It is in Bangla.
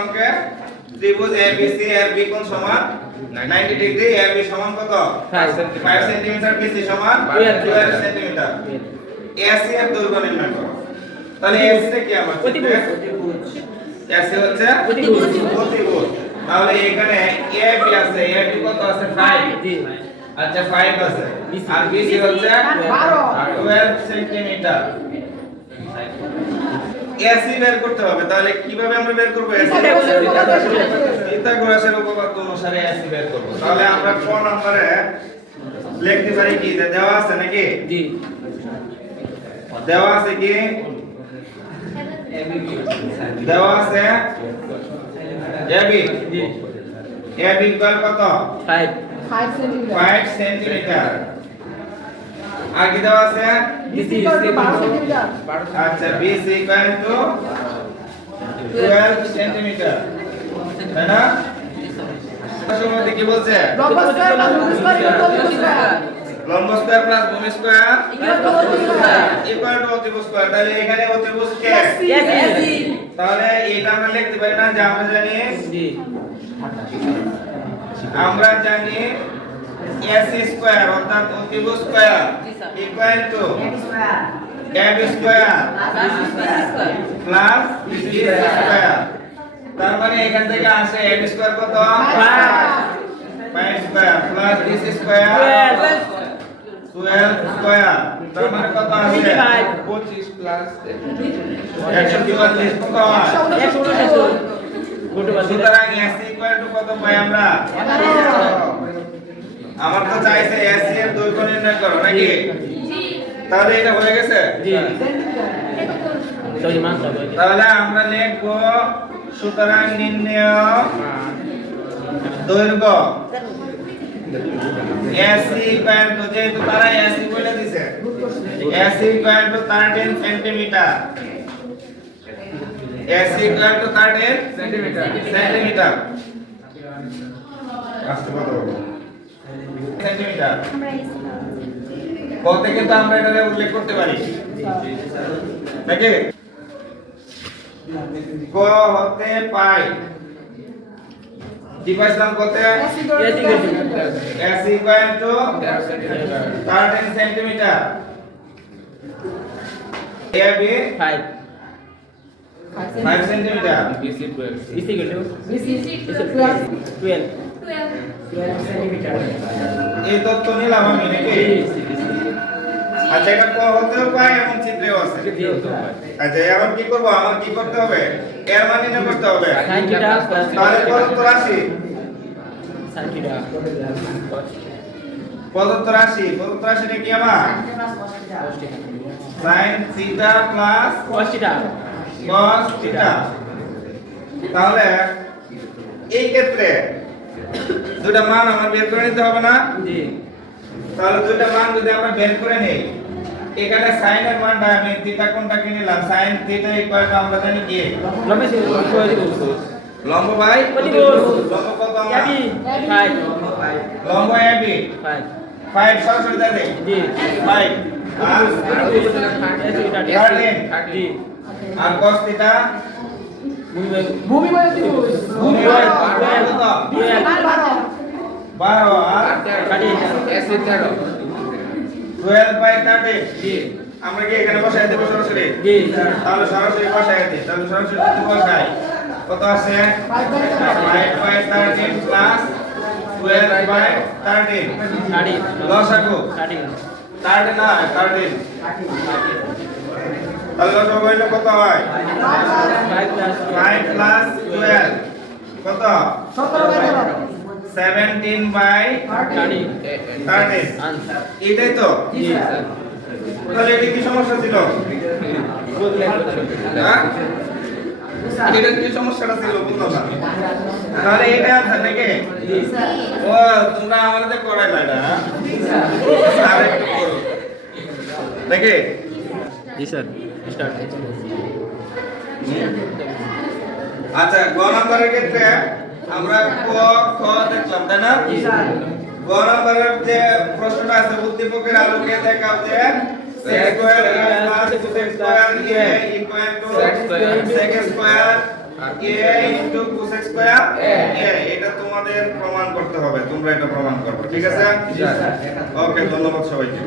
অঙ্কে ত্রিভুজ ABC এর বি কোণ সমান 90 ডিগ্রি, AB সমান কত 5 সেন্টিমিটার, BC সমান 12 সেন্টিমিটার। AC এর দৈর্ঘ্য নির্ণয় করো। তাহলে AC তে কি আমার প্রতিভুজ, AC হচ্ছে প্রতিভুজ। তাহলে এখানে AB আছে, AB কত আছে 5, আচ্ছা 5 আছে, আর BC হচ্ছে 12 সেন্টিমিটার। AC বের করতে হবে, তাহলে কিভাবে আমরা বের করব? AC পিথাগোরাসের উপপাদ্য অনুসারে AC বের করব। তাহলে আমরা ক নম্বরে লিখতে পারি কি, যে দেওয়া আছে নাকি? জি, দেওয়া আছে কি? দেওয়া আছে AB, জি, AB ইকুয়াল কত? 5 সেন্টিমিটার। আর কি দেওয়া আছে? BC centimetre. আচ্ছা, BC ইকুয়াল টু 12 সেন্টিমিটার, তাই না? সময় কি বলছে? লম্ব স্কয়ার প্লাস ভূমি স্কয়ার ইকুয়াল টু অতিভুজ স্কয়ার। তাহলে এখানে অতিভুজ কে? তাহলে এটা আমরা লিখতে পারি না, যে আমরা জানি AC স্কয়ার অর্থাৎ অতিভুজ square equal to AB square plus BC square. তার মানে এখান থেকে আসে AB স্কয়ার কত? 5 square plus BC square 12 square. তার মানে কত আসে? 25 প্লাস 144 কত হয়? 149। সুতরাং AC ইকুয়াল টু কত পাই আমরা? আমার তো চাইছে AC এর দৈর্ঘ্য নির্ণয় করো নাকি? তাহলে এটা হয়ে গেছে। তাহলে আমরা লিখব সুতরাং নির্ণয় দৈর্ঘ্য AC ইকুয়াল টু, যেহেতু তারা AC বলে দিয়েছে, AC equal to 13 centimetre, AC equal to 13 centimetre. আসতে কত হবে? সেন্টিমিটার। কত থেকে তো আমরা এটা উল্লেখ করতে পারি নাকি? ক হতে পাই কি পাইছিলাম? কত? AC equal to 13 centimetre, AB 5 centimetre, BC 12 centimetre. এই তথ্য নিলাম আমি নাকি? আচ্ছা, এটা ক হতেও পাই এবং চিত্রেও আছে। আচ্ছা, এখন কি করব? আমার কি করতে হবে? এর মান নির্ণয় করতে হবে। তাহলে প্রদত্ত রাশি প্রদত্ত রাশিটা কি আমার? sin theta plus cos theta. তাহলে এই ক্ষেত্রে দুটো মান আমরা বের করে নিতে হবে না? জি। তাহলে দুটো মান যদি আমরা বের করে নেই, এখানে sin এর মানটা আমি থিটা কোণটাকে নিলাম, sin থিটা ইকুয়াল টু আমরা জানি কি? লম্ব বাই প্রতিভুজ। লম্ব কত আমরা? AB 5। লম্ব AB 5 সরাসরি দেবে। জি, 5 আর জি, আর cos থিটা ভূমি বাই ত্রিভুজ 12 আর 12 বাই 13। জি, আমরা কি এখানে বসাই দেব সরাসরি? জি, তাহলে সরাসরি বসাই দিই। তাহলে সরাসরি যদি বসাই কত আসে? 5 বাই 13 প্লাস 12 বাই 13 লসাগু 13 না 13। তাহলে লসাগু হইলে কত হয়? 5 প্লাস 12 কত? 17 বাই 13। এটাই তো? তাহলে এটা কি সমস্যা ছিল? হ্যাঁ, এটা কি সমস্যাটা ছিল বুঝলাম না। তাহলে এটা আনসার নাকি? ও তোমরা আমাদের করাইলা না, স্যার একটু করো নাকি? জি স্যার, স্টার্ট। আচ্ছা, গ নম্বরের ক্ষেত্রে আমরা ক খ দেখলাম, তাই না? জি স্যার। গ নম্বরের যে প্রশ্নটা আছে, উদ্দীপকের আলোকে দেখাও যে sec square plus sec square equal to sec square a into cosec square a এটা তোমাদের প্রমাণ করতে হবে, তোমরা এটা প্রমাণ করবে, ঠিক আছে? ওকে, ধন্যবাদ সবাইকে।